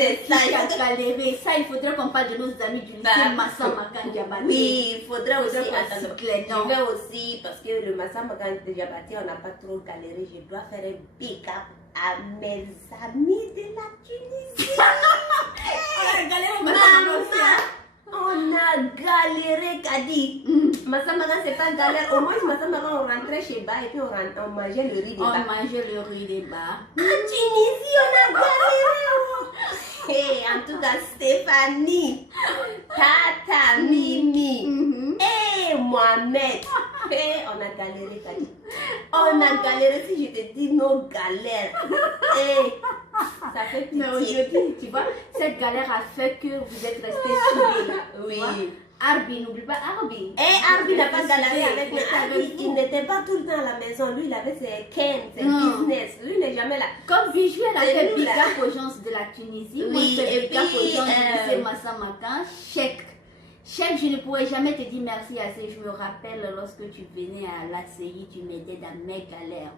c'est ça. Il a galéré. Ça, il faudrait qu'on parle de nos amis du lycée Massa Makan Diabaté. Oui, il faudrait aussi. Attendre. Je vais aussi, parce que le Massa Makan Diabaté, on n'a pas trop galéré. Je dois faire un big up à mes amis de la Tunisie. On a galéré, Kadi. Massa Makan, c'est pas galère. Au moins, Massa Makan, on rentrait chez Ba et puis on mangeait le riz des Ba. On mangeait le riz des Ba. En Tunisie, on a galéré. Hey, en tout cas, Stéphanie, Tata, Mimi, et Mohamed. Hey, on a galéré, Kadi. On a galéré, si je te dis nos galères. Hey, ça fait pitié. Mais aujourd'hui, tu vois, cette galère a fait que vous êtes restés soudés. Oui. Arbi, n'oublie pas Arbi. Et Arbi n'a pas galéré avec moi. Arbi, il n'était pas tout le temps à la maison. Lui, il avait ses ken, ses business. Lui, il n'est jamais là. Comme Bijou, elle a fait big up aux gens de la Tunisie. Oui, moi, je fais et big up aux puis, gens du lycée Massa Makan. Chèque. Chèque, je ne pourrais jamais te dire merci assez. Je me rappelle lorsque tu venais à l'ACI, tu m'aidais dans mes galères.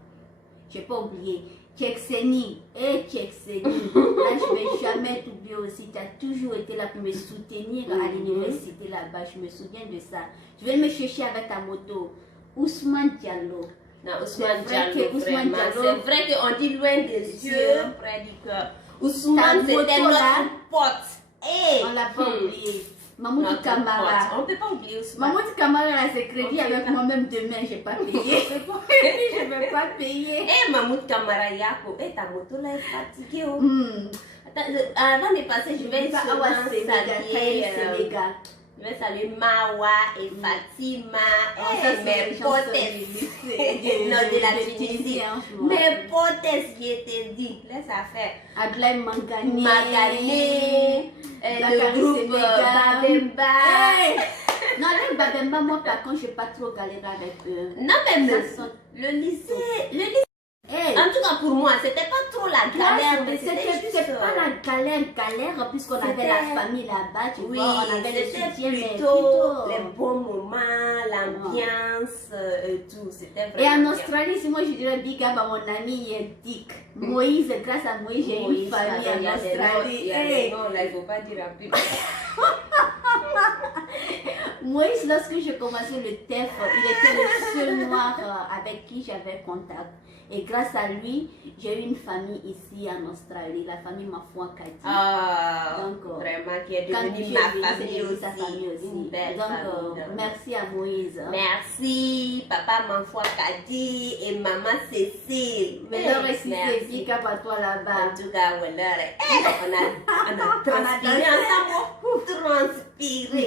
Je n'ai pas oublié. Tchekseni, Tchekseni, là je ne vais jamais t'oublier aussi, tu as toujours été là pour me soutenir à l'université là-bas, je me souviens de ça. Je vais me chercher avec ta moto, Ousmane Diallo. Non, Ousmane Diallo, c'est vrai qu'on dit loin des yeux, près du cœur. Ousmane, c'était notre pote. Hey. On l'a pas oublié. Mamoudou Kamara. On ne peut pas oublier Ousmane. Mamoudou Kamara, là, c'est crédit avec moi-même demain, je n'ai pas payé. Je ne vais pas payer. Eh, Mamoudou Kamara, Yako, ta moto là est fatiguée. Attends, avant de passer, je vais saluer Sénégal. Je vais saluer Mawa et Fatima et mes potes de la Tunisie. Mes potes, je te dis, laisse faire. Adelaide Mangane, le groupe Babemba. Non, avec Babemba, moi par contre, je n'ai pas trop galéré avec eux. Non, mais le lycée. En tout cas, pour moi, c'était pas trop la galère. C'était pas la galère, puisqu'on avait la famille là-bas, tu vois, on avait le soutien, plutôt les bons moments, l'ambiance et tout. C'était vraiment. Et en Australie, si moi je dirais big up à mon ami Dick. Moïse, grâce à Moïse, j'ai une famille en Australie. Non, là, il ne faut pas dire un peu. Moïse, lorsque je commençais le TEF, il était le seul noir avec qui j'avais contact. Et grâce à lui, j'ai eu une famille ici en Australie, la famille Mafoua Kadi. Donc, vraiment, qui est devenue ma famille aussi. Une belle famille. Merci à Moïse. Merci, papa Mafoua Kadi et maman Cécile. Mais leur récité, big up à toi là-bas. En tout cas, on a transpiré ensemble. Transpiré.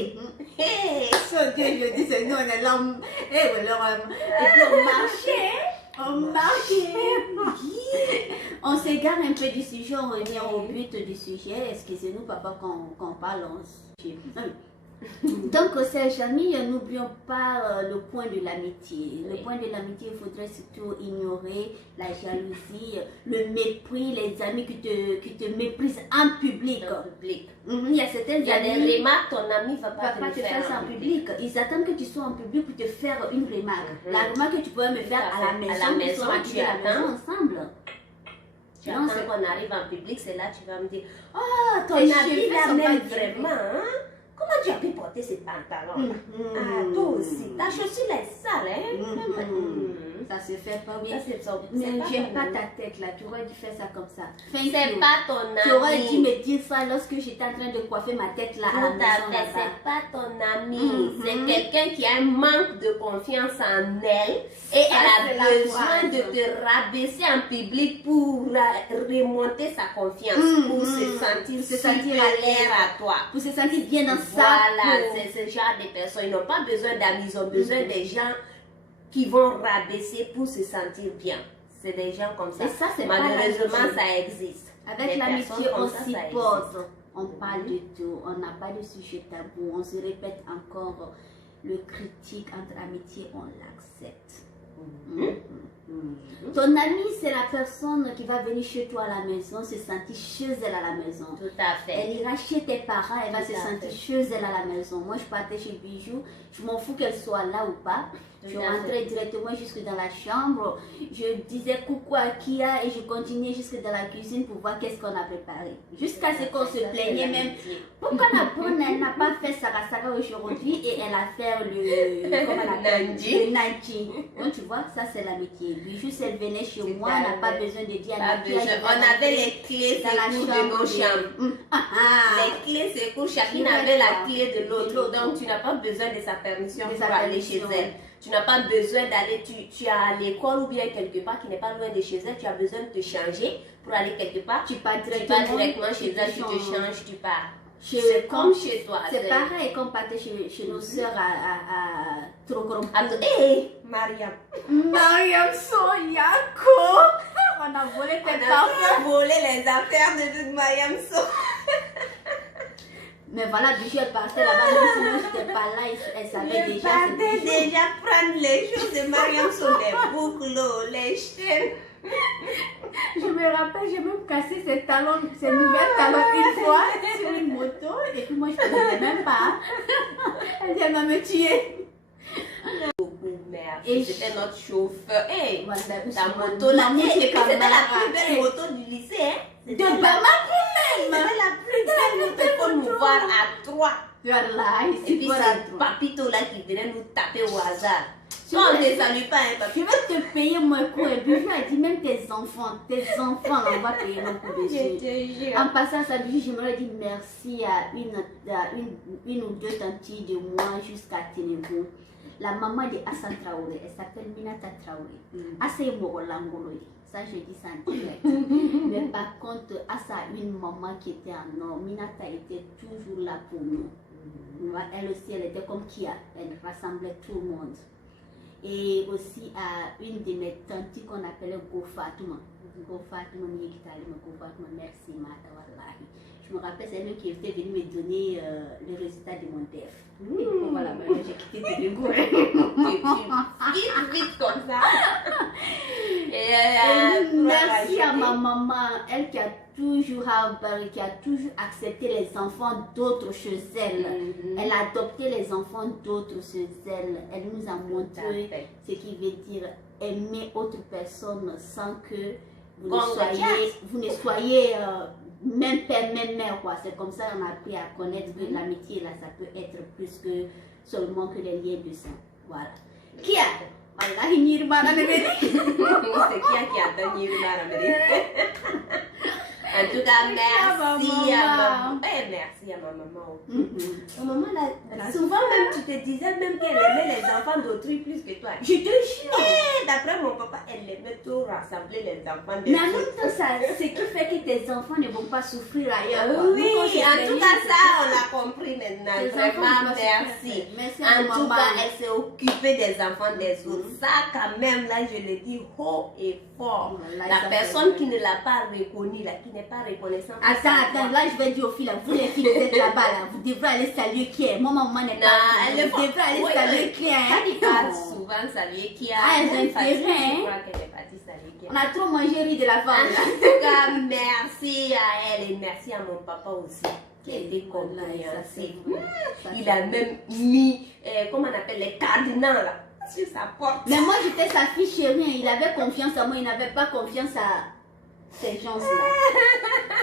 Ce que je dis, c'est nous, on est l'homme. Et puis on marchait. On marchait. On s'égare un peu du sujet, on revient au but du sujet. Excusez-nous, papa, qu'on parle. Donc, chers amis, n'oublions pas le point de l'amitié. Le point de l'amitié, il faudrait surtout ignorer la jalousie, le mépris, les amis qui te méprisent en public. Il y a certaines amis, des remarques, ton ami va pas te faire ça en public. Ils attendent que tu sois en public pour te faire une remarque. La remarque que tu pourrais me faire à la maison, tu attends ensemble. Tu attends qu'on arrive en public, c'est là que tu vas me dire, oh, ton ami là même vraiment, hein? Comment tu as pu porter ces pantalons-là? Ah, toi aussi. Ta chaussure est sale, hein? Ça se fait pas, oui. Mais j'aime pas ta tête là. Tu aurais dû faire ça comme ça. C'est pas ton ami. Tu aurais dû me dire ça lorsque j'étais en train de coiffer ma tête là à la maison là-bas. C'est pas ton ami. C'est quelqu'un qui a un manque de confiance en elle. Et elle a besoin de te rabaisser en public pour remonter sa confiance. Pour se sentir à l'air à toi. Pour se sentir bien dans sa Voilà, c'est ce genre de personnes. Ils n'ont pas besoin d'amis, ils ont besoin des gens qui vont rabaisser pour se sentir bien. C'est des gens comme ça. Et ça, c'est malheureusement, ça existe. Avec l'amitié, on s'y pose. On parle de tout. On n'a pas de sujet tabou. On se répète encore. Le critique entre amitié, on l'accepte. Ton ami, c'est la personne qui va venir chez toi à la maison, se sentir chez elle à la maison. Tout à fait. Elle ira chez tes parents, elle va se sentir chez elle à la maison. Moi, je partais chez Bijou, je m'en fous qu'elle soit là ou pas. Je rentrais directement jusque dans la chambre. Je disais coucou à Kia et je continuais jusque dans la cuisine pour voir qu'est-ce qu'on a préparé. Jusqu'à ce qu'on se plaignait même. Pourquoi la bonne, elle n'a pas fait Sarasara aujourd'hui et elle a fait le Nanji. Donc tu vois, ça c'est l'amitié. Bijou, si elle venait chez moi, elle n'a pas besoin de dire à Kia. On avait les clés de nos chambres. Les clés, c'est pour chacune avait la clé de l'autre. Donc tu n'as pas besoin de sa permission pour aller chez elle. Tu n'as pas besoin d'aller, tu es à l'école ou bien quelque part qui n'est pas loin de chez elle, tu as besoin de te changer pour aller quelque part. Tu pars directement chez elle, tu te changes, tu pars. C'est comme chez toi. C'est pareil comme partait chez nos soeurs à Trokorom. Hé, Mariam. Mariam Soyako. On a volé tes parfums. On a volé les affaires de Mariam So. Mais voilà, Bijou, elle partait là-bas, même si moi je n'étais pas là, elle savait déjà. Elle partait déjà prendre les choses de Mariam So, les boucles, les chaînes. Je me rappelle, j'ai même cassé ces talons, ces nouvelles talons une fois sur une moto, et puis moi je ne connaissais même pas. Elle dit, elle va me tuer. Et c'était notre chauffeur. Hey, ta moto là, et puis c'était la plus belle moto du lycée. Hein? De Bama C'était la plus belle moto pour nous voir à trois. Et puis c'est Papito là qui venait nous taper au hasard. Toi, on ne te salue pas, hein, Papito. Je vais te payer mon coup. Et puis je lui ai dit, même tes enfants, on va payer mon coup dessus. En passant à ça, j'aimerais dire merci à une ou deux tantes de moi jusqu'à Ténébou. La maman de Hassan Traoré, elle s'appelle Minata Traoré. Assez Morolangolo. Ça, je dis ça en direct. Mais par contre, Assa a une maman qui était en or. Minata était toujours là pour nous. Elle aussi, elle était comme Kia. Elle rassemblait tout le monde. Et aussi à une de mes tantes qu'on appelait Gofatuma. Gofatuma, merci Mata Wallahi. Je me rappelle, c'est elle qui était venue me donner le résultat de mon DEF. Et voilà, j'ai quitté Ténébou. Vite comme ça. Merci à ma maman, elle qui a toujours accepté les enfants d'autres chez elle. Elle a adopté les enfants d'autres chez elle. Elle nous a montré ce qui veut dire aimer autre personne sans que vous ne soyez même père, même mère. C'est comme ça qu'on a appris à connaître que l'amitié là, ça peut être plus que seulement que les liens de sang. Voilà. Qui a? Wallahi Nirmana Nemeri. C'est qui a donné Nirmana Nemeri. En tout cas, merci à maman. Merci à ma maman. Ma maman, là, souvent même, tu te disais même qu'elle aimait les enfants d'autrui plus que toi. Je te jure. D'après mon papa, elle aimait trop rassembler les enfants des autres. Mais en même temps, ce qui fait que tes enfants ne vont pas souffrir ailleurs. Oui, en tout cas, ça, on a compris maintenant. Vraiment, merci. En tout cas, elle s'est occupée des enfants des autres. Ça, quand même, là, je le dis haut et fort. La personne qui ne l'a pas reconnu, là, qui n'est pas reconnaissante. Attends, là, je vais dire aux filles, vous les filles, vous êtes là-bas, là, vous devrez aller saluer qui est. Moi, maman n'est pas là. Vous devrez aller saluer qui est. Elle part souvent saluer qui a. Ah, elle est intérêt. On a trop mangé riz de la femme. En tout cas, merci à elle et merci à mon papa aussi. Qui a été compréhensif. Il a même mis, comment on appelle, les cadenas là, sur sa porte. Mais moi, j'étais sa fille chérie. Il avait confiance en moi, il n'avait pas confiance à ces gens-là.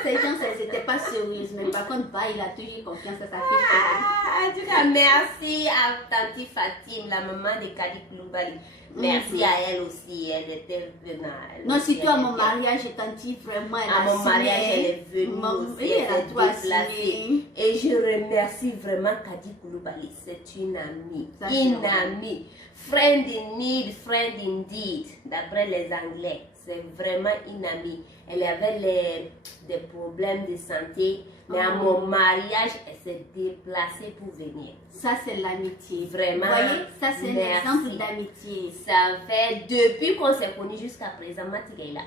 Ces gens, elles n'étaient pas sérieuses. Mais par contre, il a toujours confiance à sa fille chérie. En tout cas, merci à Tanti Fatim, la maman de Kadi Koulibaly. Merci à elle aussi, elle était venue. Non, surtout à mon mariage, Tanti, vraiment, elle à mon mariage, elle est venue aussi, elle est déplacée. Et je remercie vraiment Kadi Koulibaly, c'est une amie, une amie. Friend in need, friend indeed, d'après les Anglais. C'est vraiment une amie. Elle avait des problèmes de santé, mais à mon mariage, elle s'est déplacée pour venir. Ça, c'est l'amitié. Vraiment. Vous voyez, ça, c'est un exemple d'amitié. Ça fait depuis qu'on s'est connus jusqu'à présent, Matigay là.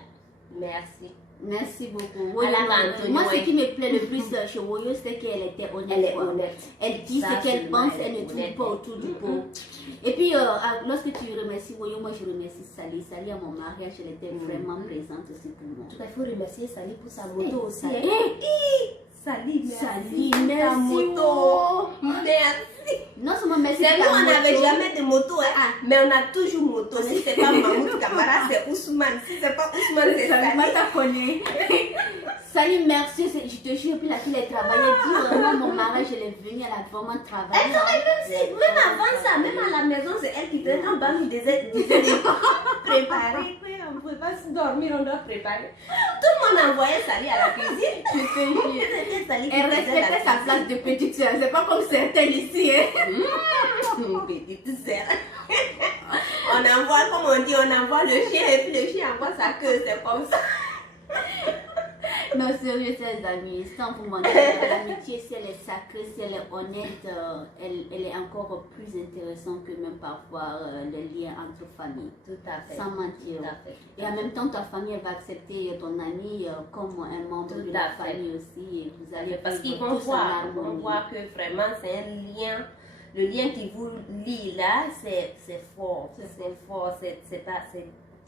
Merci. Merci beaucoup. À la Woyo, Anthony, moi, ce ouais. qui me plaît le plus chez Woyo, c'est qu'elle était honnête. Elle est quoi. honnête. Elle dit Ça, ce qu'elle absolument, pense, elle elle est ne tourne honnête. pas autour du pot. Et puis, lorsque tu remercies Woyo, moi, je remercie Sally. Sally, à mon mariage, elle était vraiment présente aussi pour moi. En tout cas, il faut remercier Sally pour sa moto aussi. Sally. Hein. Sally, merci. Sally, Ta merci. moto. Oh. Merci. Non seulement merci C'est pour nous, ta on n'avait moto. jamais de moto, hein. Ah. Mais on a toujours moto. Si c'est pas Mahmoud Kamara, c'est Ousmane. Si c'est pas Ousmane, c'est Sally, moi, Sally. t'as connu. Sally, merci. Je te jure, puis la fille, elle travaillait dur. Vraiment, mon mariage, elle est venue, elle a vraiment travaillé. Elle travaille même avant ça, même à la maison, c'est elle qui fait. Quand Bam nous disait de préparer, on ne pouvait pas se dormir, on doit préparer. Tout le monde envoyait Sally à la cuisine. Je te jure. C'était Sally qui Elle faisait la respectait sa cuisine. place de petite soeur. C'est pas comme certaines ici. Hein. Petite sœur. On envoie, comme on dit, on envoie le chien et puis le chien envoie sa queue, c'est comme ça. Non, sérieux, chers amis, sans vous mentir, l'amitié, si elle est sacrée, si elle est honnête, elle est encore plus intéressante que même parfois les liens entre familles. Tout à fait. Sans mentir. Tout à fait. Et en même temps, ta famille elle va accepter ton ami comme un membre Tout de à la fait. famille aussi. Et vous allez Parce qu'ils vivre vont tous en voir, harmonie. que vraiment c'est un lien. Le lien qui vous lie là, c'est fort. C'est fort. C'est pas.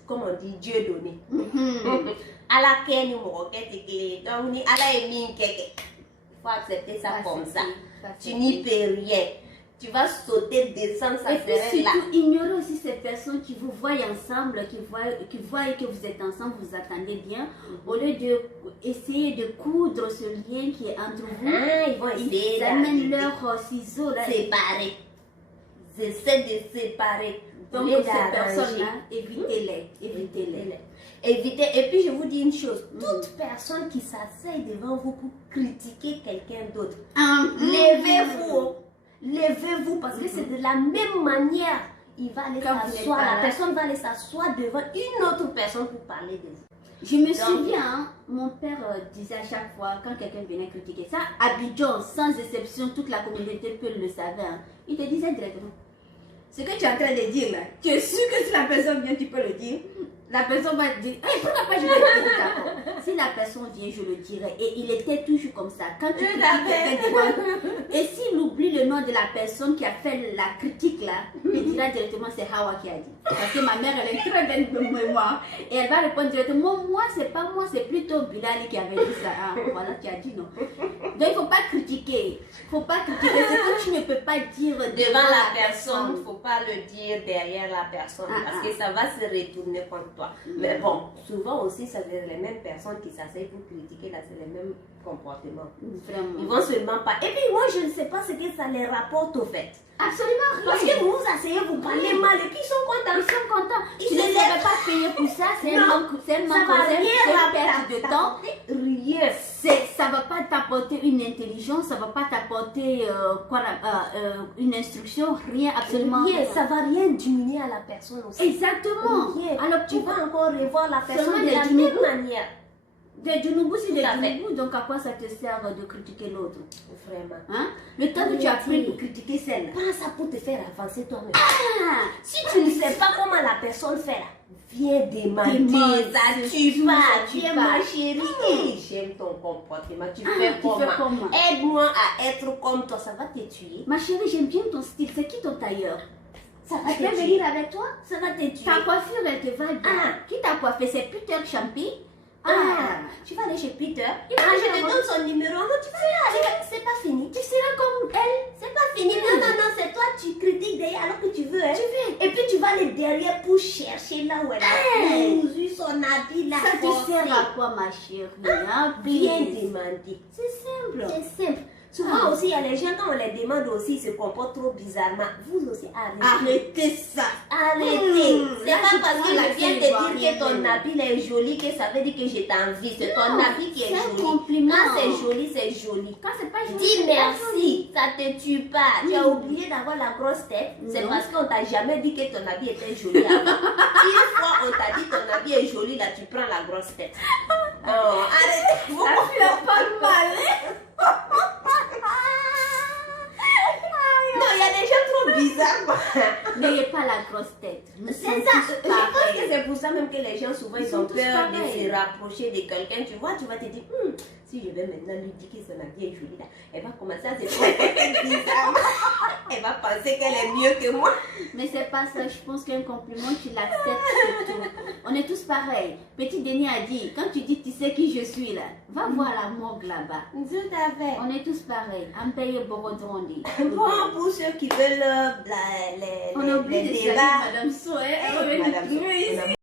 Comme on dit, Dieu donné. Mhm. À la Kenya, donc ni à la Emin Keke. Il faut accepter ça comme ça. Tu n'y peux rien. Tu vas sauter, descendre, ça Et puis serait là. surtout, ignorez aussi ces personnes qui vous voient ensemble, qui voient que vous êtes ensemble, vous vous attendez bien. Au lieu d'essayer de coudre ce lien qui est entre vous, Ah, ils vont essayer ils amènent leurs ciseaux là. séparer. Ils essaient de séparer. Donc Les ces arranger. personnes-là, évitez-les. Évitez-les. Évitez. Et puis je vous dis une chose, toute personne qui s'asseye devant vous pour critiquer quelqu'un d'autre, levez-vous. Levez-vous parce que c'est de la même manière. Il va aller Quand vous s'asseoir, n'êtes pas la là. personne va aller s'asseoir devant une autre personne pour parler de vous. Je me souviens, hein, mon père disait à chaque fois, quand quelqu'un venait critiquer ça, Abidjan, sans exception, toute la communauté peut le savoir. Hein, il te disait directement. Ce que tu es en train de dire là, tu es sûr que si la personne vient, tu peux le dire. La personne va te dire, hey, pourquoi pas je vais le dire, d'accord. Si la personne vient, je le dirai. Et il était toujours comme ça. Quand tu critiques quelqu'un devant, et s'il oublie le nom de la personne qui a fait la critique là, il dira directement c'est Hawa qui a dit. Parce que ma mère, elle est très belle de mémoire. Et elle va répondre directement, moi, c'est pas moi, c'est plutôt Bilal qui avait dit ça. Ah, voilà, tu as dit non. Donc il ne faut pas critiquer. Il ne faut pas critiquer. Ce que tu ne peux pas dire Devant la personne, il ne faut pas le dire derrière la personne parce que ça va se retourner contre toi. Mais bon, souvent aussi, c'est les mêmes personnes qui s'asseyent pour critiquer, là, c'est les mêmes comportements. Vraiment. Ils vont seulement pas. Et puis moi, je ne sais pas ce que ça les rapporte au fait. Absolument rien. Parce que vous vous asseyez, vous parlez mal et puis ils sont contents. Ils sont contents. Ils Tu se ne lèvent. devais pas payer pour ça. C'est un Non. manque, c'est un Ça manque, va c'est rien une perte de temps. Rien. Ça ne va pas t'apporter une intelligence, ça ne va pas t'apporter une instruction, rien, absolument Rien. rien. Ça va rien diminuer à la personne aussi. Exactement. Rien. Alors Tu vas encore revoir la personne Seulement de la des même djingoubous. manière. Des djingoubous, c'est des Tout à fait. djingoubous, donc à quoi ça te sert de critiquer l'autre? Vraiment. Hein? Le temps que tu as pris pour critiquer celle-là. Prends ça pour te faire avancer toi-même. Ah, Si tu ne sais pas comment la personne fait là, viens demander. Demande, Ça c'est tu tout, pas. ça tue Viens pas. ma chérie. Hey, j'aime ton comportement. Tu fais tu fais comment? comment? Aide-moi à être comme toi. Ça va te tuer. ma chérie, j'aime bien ton style. C'est qui ton tailleur? Ça va Je peux te tuer. venir avec toi? Ça va te tuer. Ta coiffure, elle te va bien. Ah. Qui t'a coiffé? C'est Peter Champi? Ah, tu vas aller chez Peter. Il va Ah, je aller te là-bas. donne son numéro. Non, tu vas là. C'est pas fini. Tu seras comme elle. C'est pas fini. Non, non, non, c'est toi, tu critiques derrière alors que tu veux. Hein. Et puis tu vas aller derrière pour chercher là où elle a cousu son habit là. Ça te forcé. sert à quoi, ma chérie? Hein? Bien Please. demander. C'est simple. C'est simple. Souvent aussi, il y a les gens, quand on les demande aussi, ils se comportent trop bizarrement. Vous aussi, arrêtez. Arrêtez ça. Arrêtez. C'est Là, pas tu parce prends que la je viens scène te dire ivoirienne. que ton habit est joli que ça veut dire que je t'envie. C'est ton Non, habit qui est c'est un joli. compliment. Quand c'est joli, c'est joli. Quand c'est pas joli, Dis c'est pas merci, ça te tue pas. Tu as oublié d'avoir la grosse tête. C'est Non. parce qu'on t'a jamais dit que ton habit était joli avant. Une fois on t'a dit ton habit est joli, là tu prends la grosse tête. Oh, arrête. joli. Ça fait pas mal. Non, il y a des gens trop bizarres. Quoi. N'ayez pas la grosse tête. Nous C'est sommes ça. tous Je pense pareils. que c'est pour ça ça même que les gens souvent ils sont ont tous peur de pareils. se rapprocher de quelqu'un. Tu vois, tu vas te dire, si je vais maintenant lui dire que c'est ma vieille jolie là, elle va commencer à se faire bizarrement. Elle va penser qu'elle est mieux que moi. Mais c'est pas ça, je pense qu'un compliment, tu l'acceptes surtout. On est tous pareils. Petit Denis a dit, quand tu dis tu sais qui je suis là, va voir la morgue là-bas. Tout à fait. On est tous pareils. Un pays Borodondi. Bon, pour ceux qui veulent On a oublié de saluer débats. Madame Soé. Madame, on a